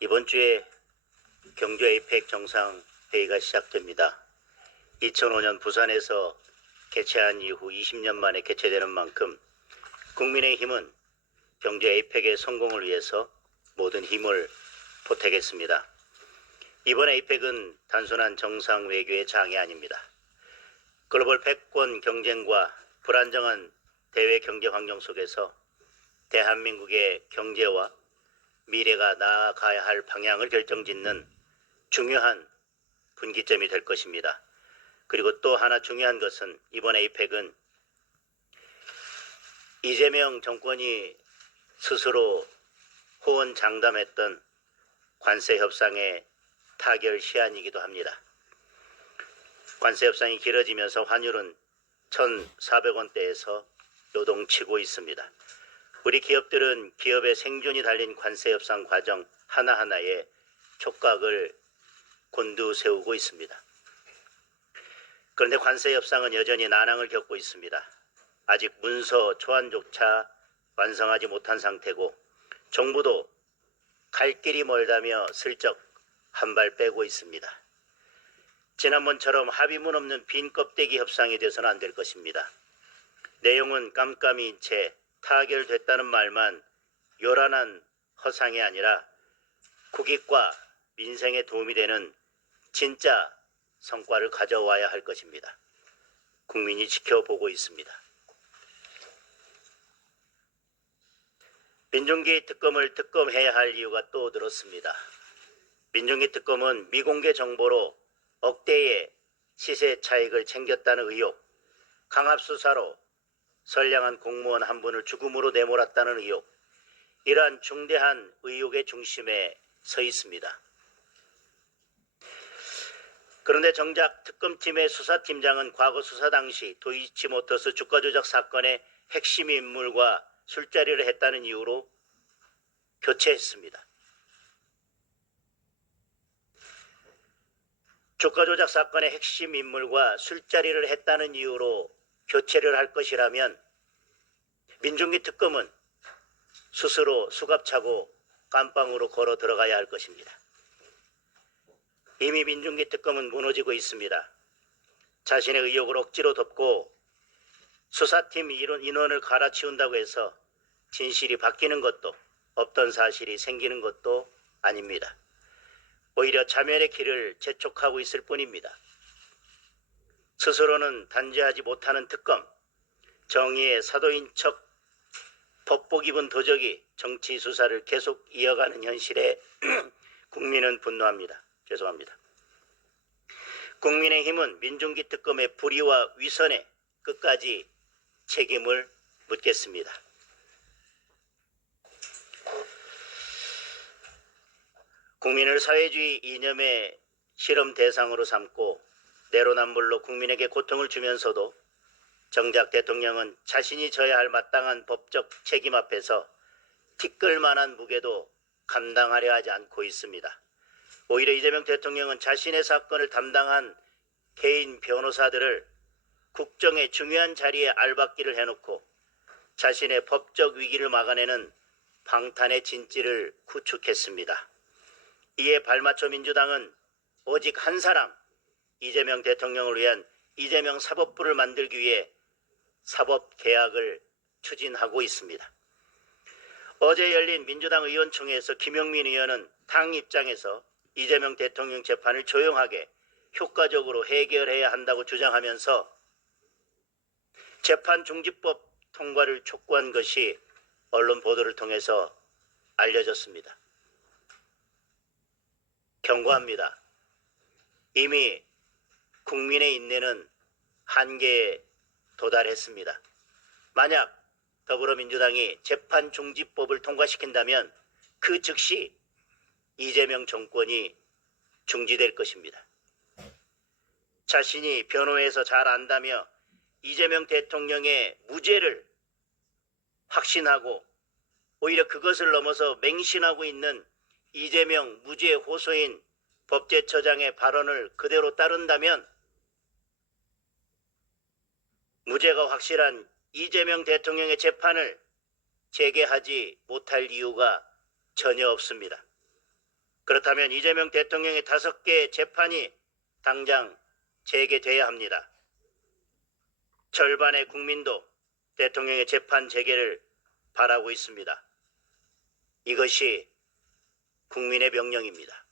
이번 주에 경주 에이펙 정상회의가 시작됩니다. 2005년 부산에서 개최한 이후 20년 만에 개최되는 만큼 국민의힘은 경주 에이펙의 성공을 위해서 모든 힘을 보태겠습니다. 이번 에이펙은 단순한 정상 외교의 장이 아닙니다. 글로벌 패권 경쟁과 불안정한 대외 경제 환경 속에서 대한민국의 경제와 미래가 나아가야 할 방향을 결정짓는 중요한 분기점이 될 것입니다. 그리고 또 하나 중요한 것은 이번 에이펙은 이재명 정권이 스스로 호언장담했던 관세 협상의 타결 시한이기도 합니다. 관세 협상이 길어지면서 환율은 1,400원대에서 요동치고 있습니다. 우리 기업들은 기업의 생존이 달린 관세 협상 과정 하나하나에 촉각을 곤두세우고 있습니다. 그런데 관세 협상은 여전히 난항을 겪고 있습니다. 아직 문서 초안조차 완성하지 못한 상태고 정부도 갈 길이 멀다며 슬쩍 한 발 빼고 있습니다. 지난번처럼 합의문 없는 빈 껍데기 협상이 돼서는 안 될 것입니다. 내용은 깜깜이인 채 타결됐다는 말만 요란한 허상이 아니라 국익과 민생에 도움이 되는 진짜 성과를 가져와야 할 것입니다. 국민이 지켜보고 있습니다. 민중기 특검을 특검해야 할 이유가 또 들었습니다. 민중기 특검은 미공개 정보로 억대의 시세 차익을 챙겼다는 의혹, 강압수사로 선량한 공무원 한 분을 죽음으로 내몰았다는 의혹, 이러한 중대한 의혹의 중심에 서 있습니다. 그런데 정작 특검팀의 수사팀장은 과거 수사 당시 도이치모터스 주가 조작 사건의 핵심 인물과 술자리를 했다는 이유로 교체했습니다. 주가 조작 사건의 핵심 인물과 술자리를 했다는 이유로 교체를 할 것이라면 민중기 특검은 스스로 수갑차고 깜빵으로 걸어 들어가야 할 것입니다. 이미 민중기 특검은 무너지고 있습니다. 자신의 의혹을 억지로 덮고 수사팀 인원을 갈아치운다고 해서 진실이 바뀌는 것도 없던 사실이 생기는 것도 아닙니다. 오히려 자멸의 길을 재촉하고 있을 뿐입니다. 스스로는 단죄하지 못하는 특검, 정의의 사도인 척 법복 입은 도적이 정치 수사를 계속 이어가는 현실에 국민은 분노합니다. 죄송합니다. 국민의힘은 민중기 특검의 불의와 위선에 끝까지 책임을 묻겠습니다. 국민을 사회주의 이념의 실험 대상으로 삼고 내로남불로 국민에게 고통을 주면서도 정작 대통령은 자신이 져야 할 마땅한 법적 책임 앞에서 티끌만한 무게도 감당하려 하지 않고 있습니다. 오히려 이재명 대통령은 자신의 사건을 담당한 개인 변호사들을 국정의 중요한 자리에 알박기를 해놓고 자신의 법적 위기를 막아내는 방탄의 진지를 구축했습니다. 이에 발맞춰 민주당은 오직 한 사람, 이재명 대통령을 위한 이재명 사법부를 만들기 위해 사법개혁을 추진하고 있습니다. 어제 열린 민주당 의원총회에서 김용민 의원은 당 입장에서 이재명 대통령 재판을 조용하게 효과적으로 해결해야 한다고 주장하면서 재판중지법 통과를 촉구한 것이 언론 보도를 통해서 알려졌습니다. 경고합니다. 이미 국민의 인내는 한계에 도달했습니다. 만약 더불어민주당이 재판중지법을 통과시킨다면 그 즉시 이재명 정권이 중지될 것입니다. 자신이 변호해서 잘 안다며 이재명 대통령의 무죄를 확신하고 오히려 그것을 넘어서 맹신하고 있는 이재명 무죄 호소인 법제처장의 발언을 그대로 따른다면 무죄가 확실한 이재명 대통령의 재판을 재개하지 못할 이유가 전혀 없습니다. 그렇다면 이재명 대통령의 5개 재판이 당장 재개돼야 합니다. 절반의 국민도 대통령의 재판 재개를 바라고 있습니다. 이것이 국민의 명령입니다.